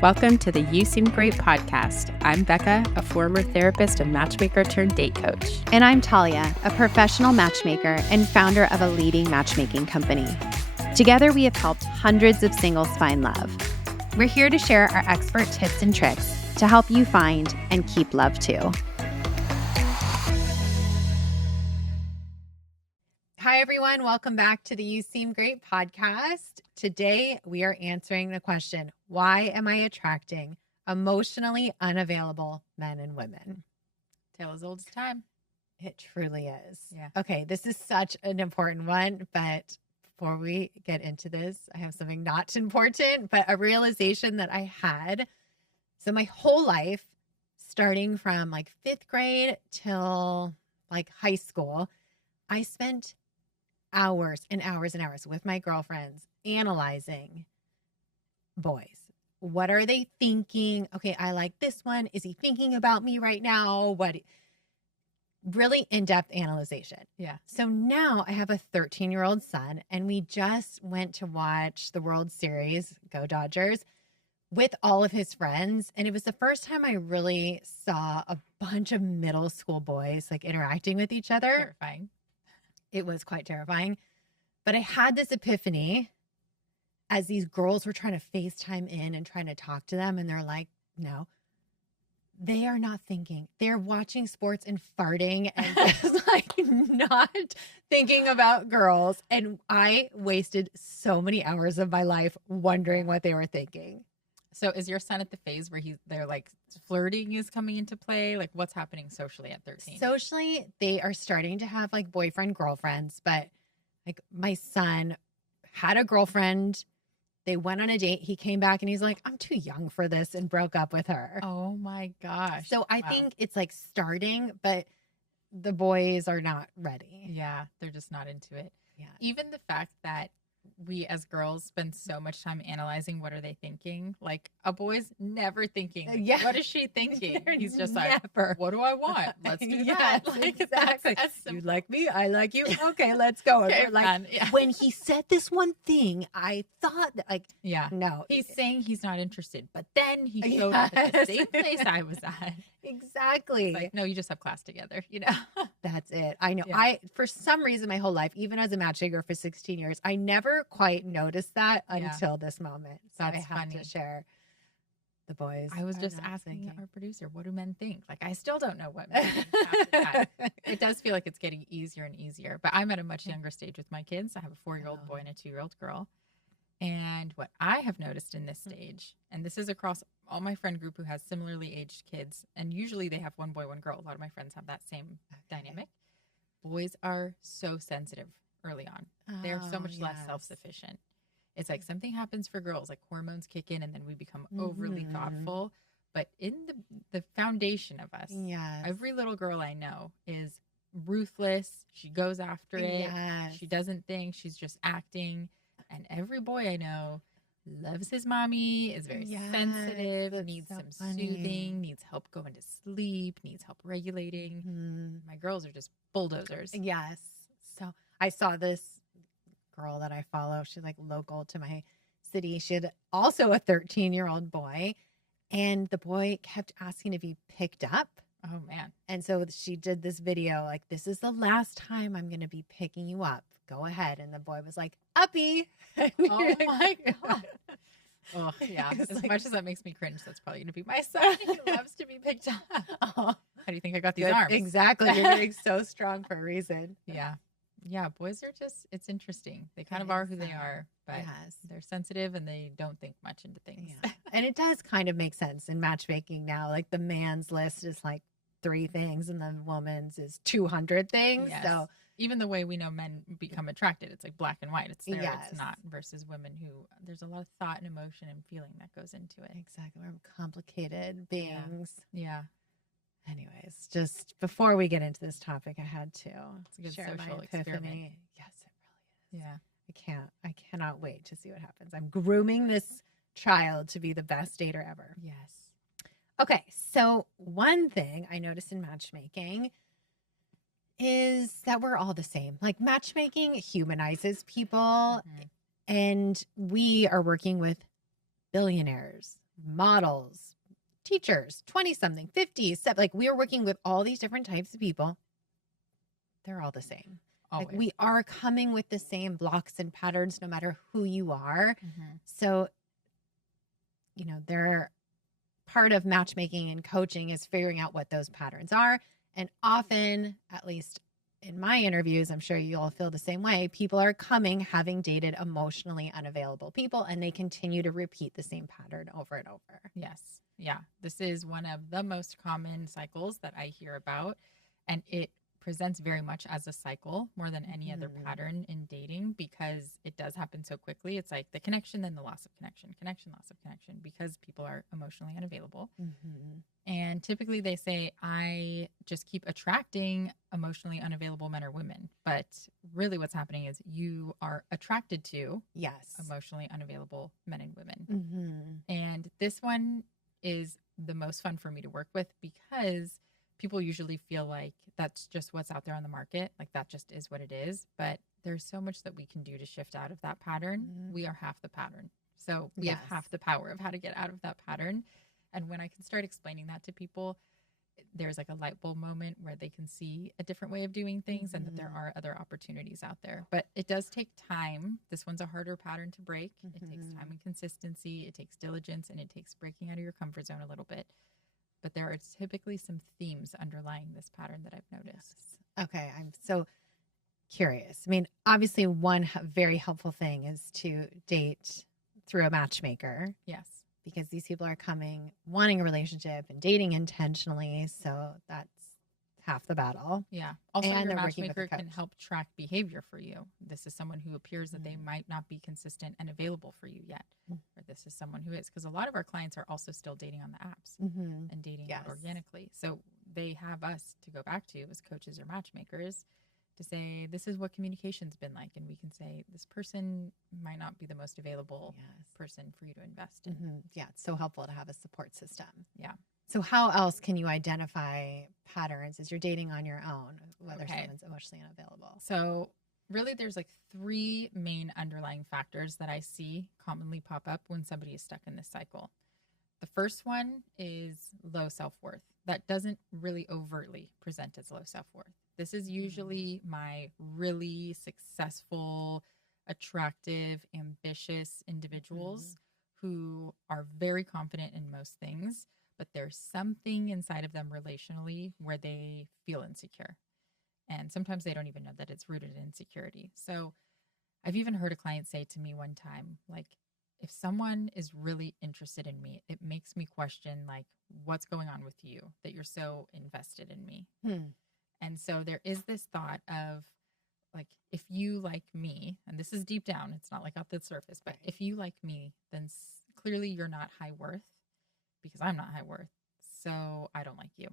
Welcome to the You Seem Great podcast. I'm Becca, a former therapist and matchmaker turned date coach. And I'm Talia, a professional matchmaker and founder of a leading matchmaking company. Together, we have helped hundreds of singles find love. We're here to share our expert tips and tricks to help you find and keep love too. Hi, everyone. Welcome back to the You Seem Great podcast. Today, we are answering the question, why am I attracting emotionally unavailable men and women? Tale as old as time. It truly is. Yeah. Okay, this is such an important one, but before we get into this, I have something not important, but a realization that I had. So my whole life, starting from like 5th grade till like high school, I spent hours and hours and hours with my girlfriends analyzing boys. What are they thinking? Okay, I like this one. Is he thinking about me right now? Really in-depth analyzation. Yeah. So now I have a 13-year-old son, and we just went to watch the World Series, Go Dodgers, with all of his friends. And it was the first time I really saw a bunch of middle school boys like interacting with each other. Terrifying. It was quite terrifying. But I had this epiphany as these girls were trying to FaceTime in and trying to talk to them. And they're like, no, they are not thinking. They're watching sports and farting and just like not thinking about girls. And I wasted so many hours of my life wondering what they were thinking. So is your son at the phase where they're like flirting is coming into play? Like what's happening socially at 13? Socially, they are starting to have like boyfriend, girlfriends, but like my son had a girlfriend. They went on a date. He came back and he's like, I'm too young for this, and broke up with her. Oh my gosh. So I think it's like starting, but the boys are not ready. Yeah, they're just not into it. Yeah. Even the fact that we as girls spend so much time analyzing what are they thinking. Like a boy's never thinking, like, Yeah. what is she thinking? They're He's just never. like, what do I want? Let's do Yes, that. Like, exactly. that's You like me, I like you. Okay, let's go. And Okay, we're like, fun. Yeah. when he said this one thing, I thought that, like, Yeah. no. He's saying he's not interested, but then he showed up at the Yes. same place I was at. Exactly. Like, no, you just have class together, you know? That's it. I know. Yeah. For some reason, my whole life, even as a matchmaker for 16 years, I never quite noticed that Yeah. until this moment. So That's I have funny. to share the boys. I was are just not asking thinking. our producer, what do men think? Like, I still don't know what men think half the time. It does feel like it's getting easier and easier, but I'm at a much younger stage with my kids. I have a 4-year-old boy and a 2-year-old girl. And what I have noticed in this stage, and this is across all my friend group who has similarly aged kids, and usually they have one boy, one girl. A lot of my friends have that same dynamic. Boys are so sensitive early on. They're so much less yes. self-sufficient. It's like something happens for girls, like hormones kick in and then we become overly Mhm. thoughtful. But in the foundation of us, Yes. every little girl I know is ruthless. She goes after it. Yes. She doesn't think, she's just acting. And every boy I know loves his mommy, is very Yes, sensitive, that's needs so some funny. soothing, needs help going to sleep, needs help regulating. Mhm. My girls are just bulldozers. Yes. So I saw this girl that I follow. She's like local to my city. She had also a 13-year-old boy, and the boy kept asking to be picked up. Oh man. And so she did this video like, this is the last time I'm going to be picking you up. Go ahead. And the boy was like, uppy. Oh my God. Oh yeah. It's As like- much as that makes me cringe, that's probably gonna be my son. He loves to be picked up. Oh, How do you think I got these good. arms? Exactly. You're getting so strong for a reason. Yeah. Yeah. Boys are just, it's interesting. They kind It of are is who they sad. are, but Yes. they're sensitive and they don't think much into things. Yeah. And it does kind of make sense in matchmaking now. Like the man's list is like 3 things and the woman's is 200 things. Yes. So Even the way we know men become attracted, it's like black and white. It's there, Yes. it's not. Versus women who, there's a lot of thought and emotion and feeling that goes into it. exactly, we're complicated beings. Yeah. Anyways, just before we get into this topic, I had to It's a good share my social epiphany. experiment. Yes, it really is. Yeah. I cannot wait to see what happens. I'm grooming this child to be the best dater ever. Yes. Okay, so one thing I noticed in matchmaking is that we're all the same. Like matchmaking humanizes people, Mhm. and we are working with billionaires, models, teachers, 20 something, 50s, like we are working with all these different types of people. They're all the same. Always. Like we are coming with the same blocks and patterns no matter who you are. So, they're part of matchmaking and coaching is figuring out what those patterns are. And often, at least in my interviews, I'm sure you all feel the same way. People are coming having dated emotionally unavailable people, and they continue to repeat the same pattern over and over. Yes. Yeah. This is one of the most common cycles that I hear about. And it presents very much as a cycle more than any other pattern in dating because it does happen so quickly. It's like the connection, then the loss of connection, loss of connection, because people are emotionally unavailable. And typically they say, I just keep attracting emotionally unavailable men or women. But really what's happening is you are attracted to emotionally unavailable men and women. And this one is the most fun for me to work with because people usually feel like that's just what's out there on the market. Like that just is what it is. But there's so much that we can do to shift out of that pattern. We are half the pattern. So we have half the power of how to get out of that pattern. And when I can start explaining that to people, there's like a light bulb moment where they can see a different way of doing things and that there are other opportunities out there. But it does take time. This one's a harder pattern to break. It takes time and consistency. It takes diligence, and it takes breaking out of your comfort zone a little bit. But there are typically some themes underlying this pattern that I've noticed. Okay. I'm so curious. I mean, obviously one very helpful thing is to date through a matchmaker. Yes. Because these people are coming wanting a relationship and dating intentionally. So that's half the battle. Yeah. Also, and your matchmaker can help track behavior for you. This is someone who appears that they might not be consistent and available for you yet. Or this is someone who is. Because a lot of our clients are also still dating on the apps and dating out organically. So they have us to go back to as coaches or matchmakers to say, this is what communication's been like. And we can say, this person might not be the most available person for you to invest in. Yeah, it's so helpful to have a support system. Yeah. So how else can you identify patterns as you're dating on your own, whether someone's emotionally unavailable? So really there's like 3 main underlying factors that I see commonly pop up when somebody is stuck in this cycle. The first one is low self-worth. That doesn't really overtly present as low self-worth. This is usually my really successful, attractive, ambitious individuals who are very confident in most things, but there's something inside of them relationally where they feel insecure. And sometimes they don't even know that it's rooted in insecurity. So I've even heard a client say to me one time, like, if someone is really interested in me, it makes me question, like, what's going on with you that you're so invested in me? And so there is this thought of, like, if you like me, and this is deep down, it's not like off the surface, but if you like me, then clearly you're not high worth because I'm not high worth. So I don't like you.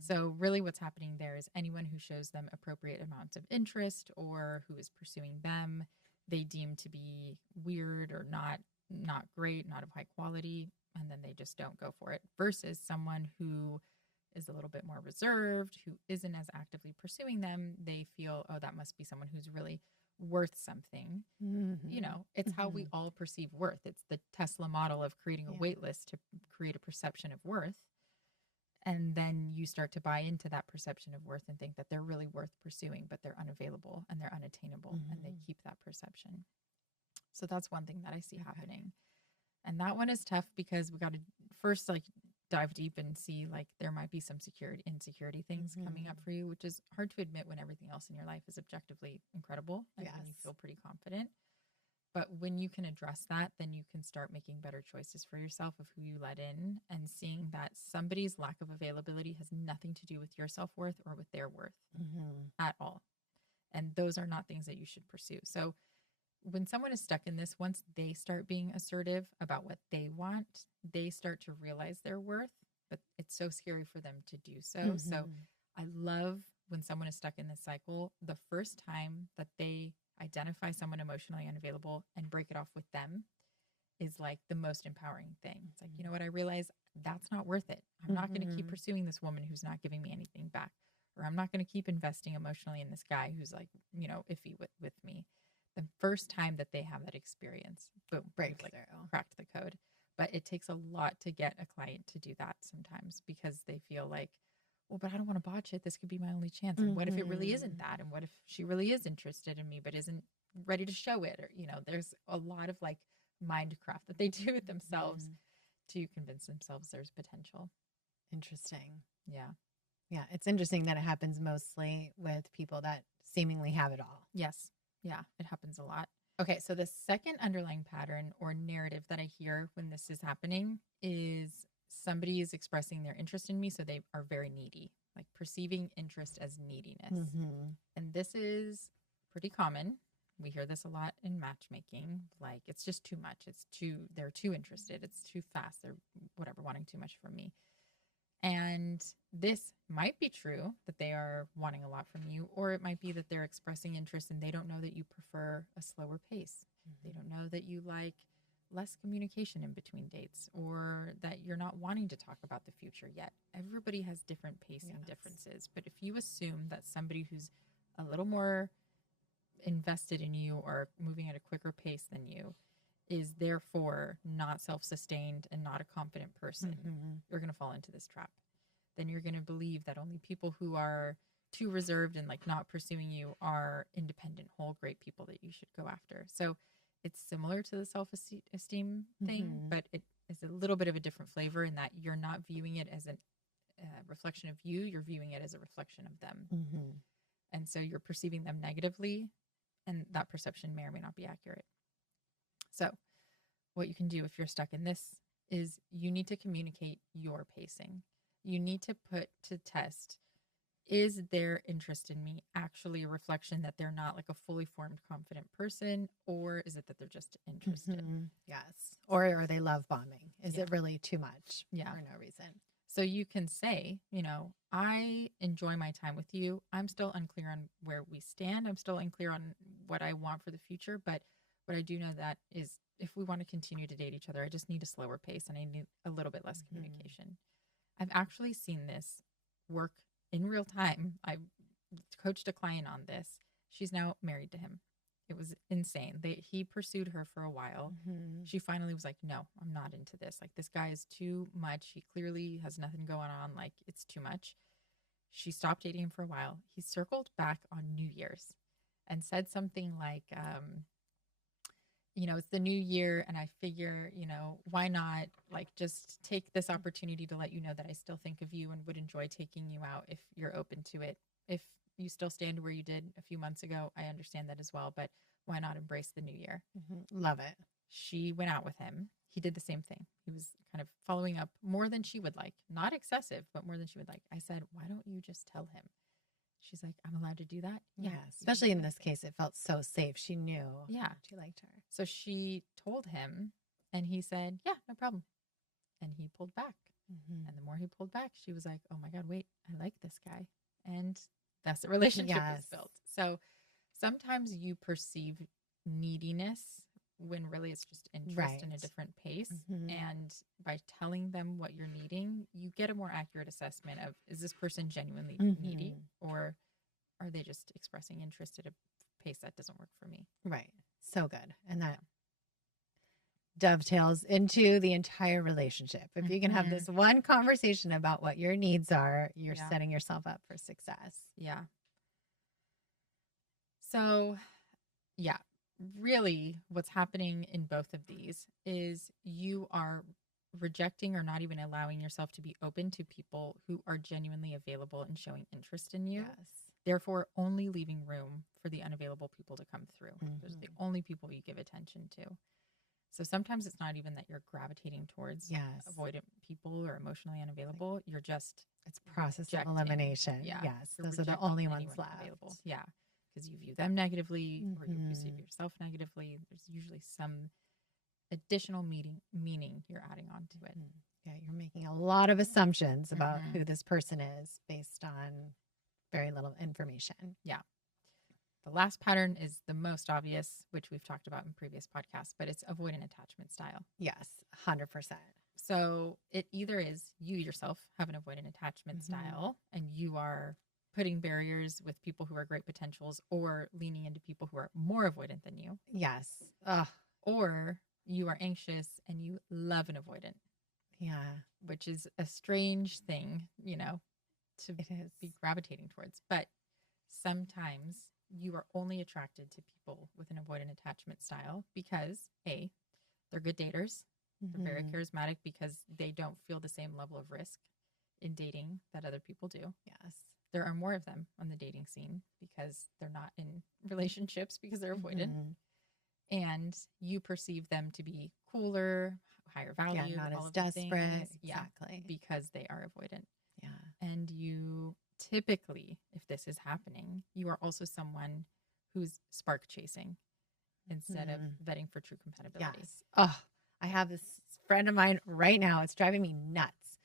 So really what's happening there is anyone who shows them appropriate amounts of interest or who is pursuing them, they deem to be weird or not great, not of high quality, and then they just don't go for it, versus someone who is a little bit more reserved, who isn't as actively pursuing them. They feel, oh, that must be someone who's really worth something. It's how we all perceive worth. It's the Tesla model of creating a wait list to create a perception of worth. And then you start to buy into that perception of worth and think that they're really worth pursuing, but they're unavailable and they're unattainable, and they keep that perception. So that's one thing that I see happening. And that one is tough because we got to first dive deep and see, like, there might be some insecurity things coming up for you, which is hard to admit when everything else in your life is objectively incredible and when you feel pretty confident. But when you can address that, then you can start making better choices for yourself of who you let in, and seeing that somebody's lack of availability has nothing to do with your self-worth or with their worth at all. And those are not things that you should pursue. So when someone is stuck in this, once they start being assertive about what they want, they start to realize their worth, but it's so scary for them to do so. So I love when someone is stuck in this cycle, the first time that they identify someone emotionally unavailable and break it off with them is like the most empowering thing. It's like, you know what? I realize that's not worth it. I'm not going to keep pursuing this woman who's not giving me anything back, or I'm not going to keep investing emotionally in this guy who's like, iffy with me. The first time that they have that experience, boom, break like through, cracked the code. But it takes a lot to get a client to do that sometimes because they feel like, well, but I don't want to botch it. This could be my only chance. And what if it really isn't that? And what if she really is interested in me, but isn't ready to show it? Or, there's a lot of like mindcraft that they do with themselves to convince themselves there's potential. Interesting. Yeah. Yeah. It's interesting that it happens mostly with people that seemingly have it all. Yes. Yeah. It happens a lot. Okay. So the second underlying pattern or narrative that I hear when this is happening is somebody is expressing their interest in me. So they are very needy, like perceiving interest as neediness. And this is pretty common. We hear this a lot in matchmaking. Like, it's just too much. They're too interested. It's too fast. They're wanting too much from me. And this might be true that they are wanting a lot from you, or it might be that they're expressing interest and they don't know that you prefer a slower pace. They don't know that you like less communication in between dates, or that you're not wanting to talk about the future yet. Everybody has different pacing differences. But if you assume that somebody who's a little more invested in you or moving at a quicker pace than you is therefore not self-sustained and not a confident person, you're going to fall into this trap. Then you're going to believe that only people who are too reserved and like not pursuing you are independent, whole, great people that you should go after. So it's similar to the self-esteem thing, but it is a little bit of a different flavor in that you're not viewing it as a reflection of you. You're viewing it as a reflection of them. And so you're perceiving them negatively, and that perception may or may not be accurate. So what you can do if you're stuck in this is you need to communicate your pacing. You need to put to test, is their interest in me actually a reflection that they're not like a fully formed, confident person, or is it that they're just interested? Yes. Or are they love bombing? Is it really too much for no reason? So you can say, I enjoy my time with you. I'm still unclear on where we stand. I'm still unclear on what I want for the future. But what I do know that is if we want to continue to date each other, I just need a slower pace and I need a little bit less communication. I've actually seen this work in real time. I coached a client on this. She's now married to him. It was insane. He pursued her for a while. She finally was like, no, I'm not into this. Like, this guy is too much. He clearly has nothing going on. Like, it's too much. She stopped dating him for a while. He circled back on New Year's and said something like, it's the new year and I figure, why not like just take this opportunity to let you know that I still think of you and would enjoy taking you out if you're open to it. If you still stand where you did a few months ago, I understand that as well, but why not embrace the new year? Love it. She went out with him. He did the same thing. He was kind of following up more than she would like, not excessive, but more than she would like. I said, why don't you just tell him? She's like, I'm allowed to do that? Yeah. Especially in this case, it felt so safe. She knew. Yeah. She liked her. So she told him and he said, yeah, no problem. And he pulled back. And the more he pulled back, she was like, oh my God, wait, I like this guy. And that's the relationship was built. So sometimes you perceive neediness when really it's just interest in a different pace. And by telling them what you're needing, you get a more accurate assessment of, is this person genuinely needy, or are they just expressing interest at a pace that doesn't work for me? Right. So good. And that dovetails into the entire relationship. If you can have this one conversation about what your needs are, you're setting yourself up for success. Yeah. So, really what's happening in both of these is you are rejecting or not even allowing yourself to be open to people who are genuinely available and showing interest in you. Therefore, only leaving room for the unavailable people to come through. Those are the only people you give attention to. So sometimes it's not even that you're gravitating towards avoidant people or emotionally unavailable. You're just it's process of elimination. Yes, those are the only ones left. Available. Yeah, because you view them negatively or you perceive yourself negatively. There's usually some additional meaning you're adding on to it. Yeah, you're making a lot of assumptions about who this person is based on very little information. Yeah. The last pattern is the most obvious, which we've talked about in previous podcasts, but it's avoidant attachment style. Yes, 100%. So it either is you yourself have an avoidant attachment style and you are putting barriers with people who are great potentials or leaning into people who are more avoidant than you. Yes. Or you are anxious and you love an avoidant, Yeah. which is a strange thing, to It is. be gravitating towards. But sometimes you are only attracted to people with an avoidant attachment style because A, they're good daters. They're very Mhm. charismatic because they don't feel the same level of risk in dating that other people do. Yes. There are more of them on the dating scene because they're not in relationships because they're avoidant. Mhm. And you perceive them to be cooler, higher value, Yeah, not all as of the desperate. things. Exactly. Yeah, because they are avoidant. Yeah. And you typically, if this is happening, you are also someone who's spark chasing instead of Mhm. vetting for true compatibility. Yes. Oh, I have this friend of mine right now. It's driving me nuts.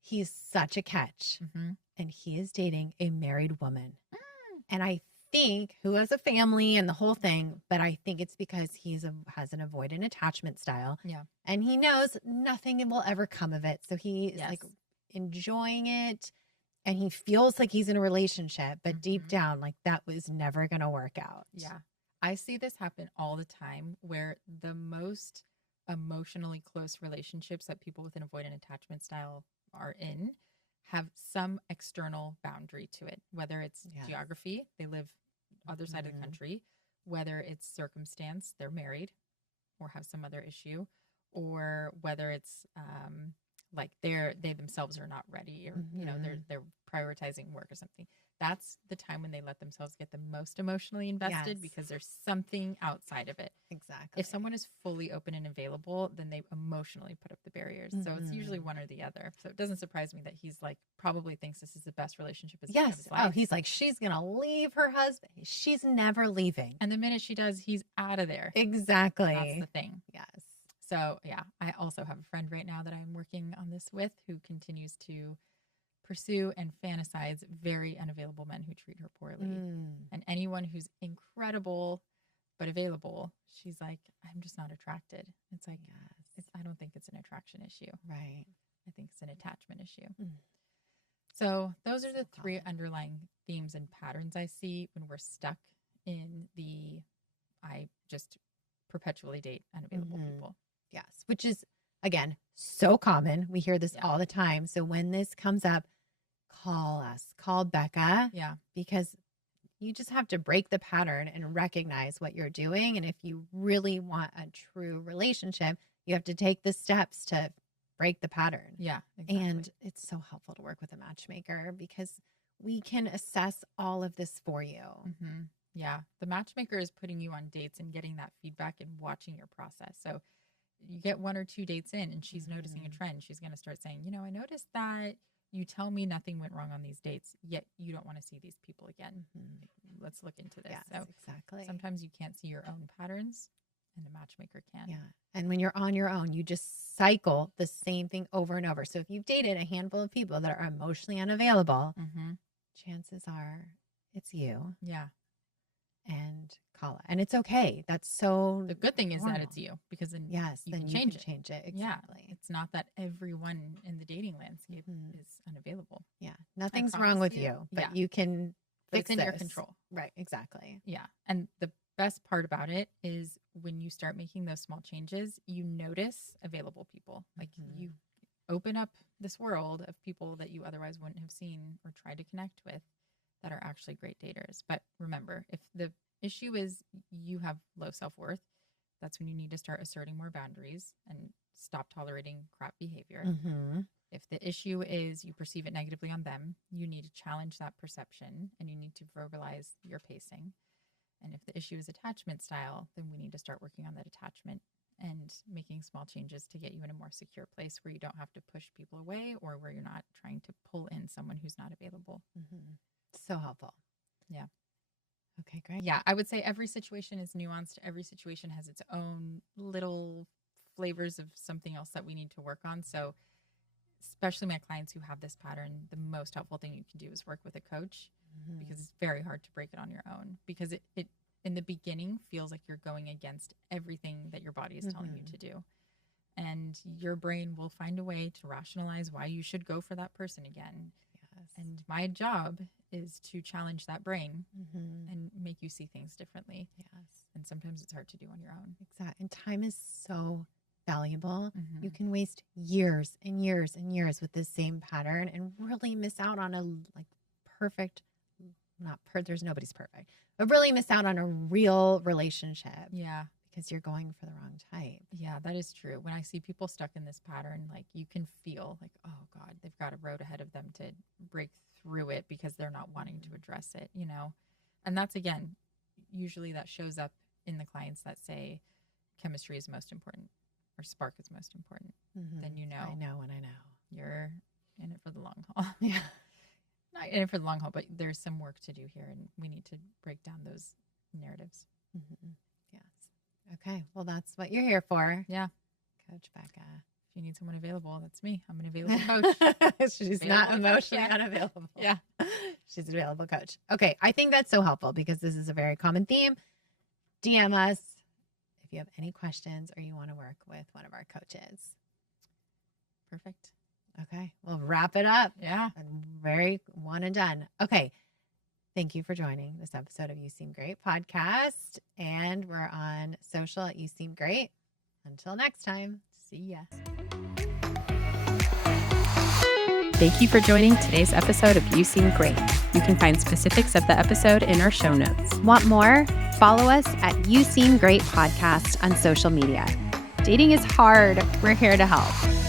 He's such a catch, Mm-hmm. and he is dating a married woman. Mm. And I think who has a family and the whole thing, but I think it's because has an avoidant attachment style. Yeah. And he knows nothing will ever come of it. So he is Yes. like enjoying it, and he feels like he's in a relationship, but deep Mhm. down, like that was never going to work out. Yeah. I see this happen all the time where the most emotionally close relationships that people with an avoidant attachment style are in have some external boundary to it, whether it's Yes. geography, they live other side of the Mhm. country, whether it's circumstance, they're married or have some other issue, or whether it's like they themselves are not ready, or Mhm. they're prioritizing work or something. That's the time when they let themselves get the most emotionally invested Yes. because there's something outside of it. Exactly. If someone is fully open and available, then they emotionally put up the barriers. So it's usually Mhm. one or the other. So it doesn't surprise me that he's like probably thinks this is the best relationship of his Yes. life. Oh, he's like, she's going to leave her husband. She's never leaving. And the minute she does, he's out of there. Exactly. That's the thing. Yes. So, yeah, I also have a friend right now that I'm working on this with who continues to pursue and fantasize very unavailable men who treat her poorly. Mm. And anyone who's incredible but available, she's like, I'm just not attracted. It's like, Yes. I don't think it's an attraction issue. Right. I think it's an attachment issue. Mm. So, those are the So three common. underlying themes and patterns I see when we're stuck in the I just perpetually date unavailable Mhm. people. Yes. Which is, again, so common. We hear this Yeah. all the time. So when this comes up, call us, call Becca, Yeah. because you just have to break the pattern and recognize what you're doing. And if you really want a true relationship, you have to take the steps to break the pattern. Yeah. Exactly. And it's so helpful to work with a matchmaker because we can assess all of this for you. Mm-hmm. Yeah. The matchmaker is putting you on dates and getting that feedback and watching your process. So you get 1 or 2 dates in and she's noticing a Mhm. trend. She's going to start saying, I noticed that you tell me nothing went wrong on these dates, yet you don't want to see these people again. Mhm. Let's look into this. Yes, So exactly. sometimes you can't see your own patterns and a matchmaker can. Yeah. And when you're on your own, you just cycle the same thing over and over. So if you've dated a handful of people that are emotionally unavailable, Mm-hmm. chances are it's you. Yeah. And call it. And it's okay. That's so The good thing is that normal. it's you because then Yes, you then can you change can it. change it. Yeah. Exactly. It's not that everyone in the dating landscape Mhm. is unavailable. Yeah. Nothing's wrong promise with you. you, but Yeah. you can But fix it's in your this. control. Right. Exactly. Yeah. And the best part about it is when you start making those small changes, you notice available people. Like Mhm. you open up this world of people that you otherwise wouldn't have seen or tried to connect with that are actually great daters. But remember, if the issue is you have low self worth, that's when you need to start asserting more boundaries and stop tolerating crap behavior. Mm-hmm. If the issue is you perceive it negatively on them, you need to challenge that perception and you need to verbalize your pacing. And if the issue is attachment style, then we need to start working on that attachment and making small changes to get you in a more secure place where you don't have to push people away or where you're not trying to pull in someone who's not available. Mm-hmm. So helpful. Yeah. Okay, great. Yeah. I would say every situation is nuanced. Every situation has its own little flavors of something else that we need to work on. So, especially my clients who have this pattern, the most helpful thing you can do is work with a coach Mhm. because it's very hard to break it on your own because it in the beginning feels like you're going against everything that your body is telling you Mhm. to do. And your brain will find a way to rationalize why you should go for that person again. Yes. And my job is to challenge that brain Mhm. and make you see things differently. Yes. And sometimes it's hard to do on your own. Exactly. And time is so valuable. Mhm. You can waste years and years and years with this same pattern and really miss out on a perfect, there's nobody's perfect, but really miss out on a real relationship. Yeah. Because you're going for the wrong type. Yeah, that is true. When I see people stuck in this pattern, like you can feel like, oh God, they've got a road ahead of them to break through it because they're not wanting to address it, And that's, again, usually that shows up in the clients that say chemistry is most important or spark is most important. Mm-hmm. Then I know when I know. You're in it for the long haul. Yeah. Not in it for the long haul, but there's some work to do here, and we need to break down those narratives. Mm-hmm. Yes. Okay. Well, that's what you're here for. Yeah. Coach Becca. If you need someone available, that's me. I'm an available coach. She's not emotionally unavailable. Yeah. She's an available coach. Okay. I think that's so helpful because this is a very common theme. DM us if you have any questions or you want to work with one of our coaches. Perfect. Okay. We'll wrap it up. Yeah. And very one and done. Okay. Thank you for joining this episode of You Seem Great podcast. And we're on social at You Seem Great. Until next time, see ya. Thank you for joining today's episode of You Seem Great. You can find specifics of the episode in our show notes. Want more? Follow us at You Seem Great podcast on social media. Dating is hard. We're here to help.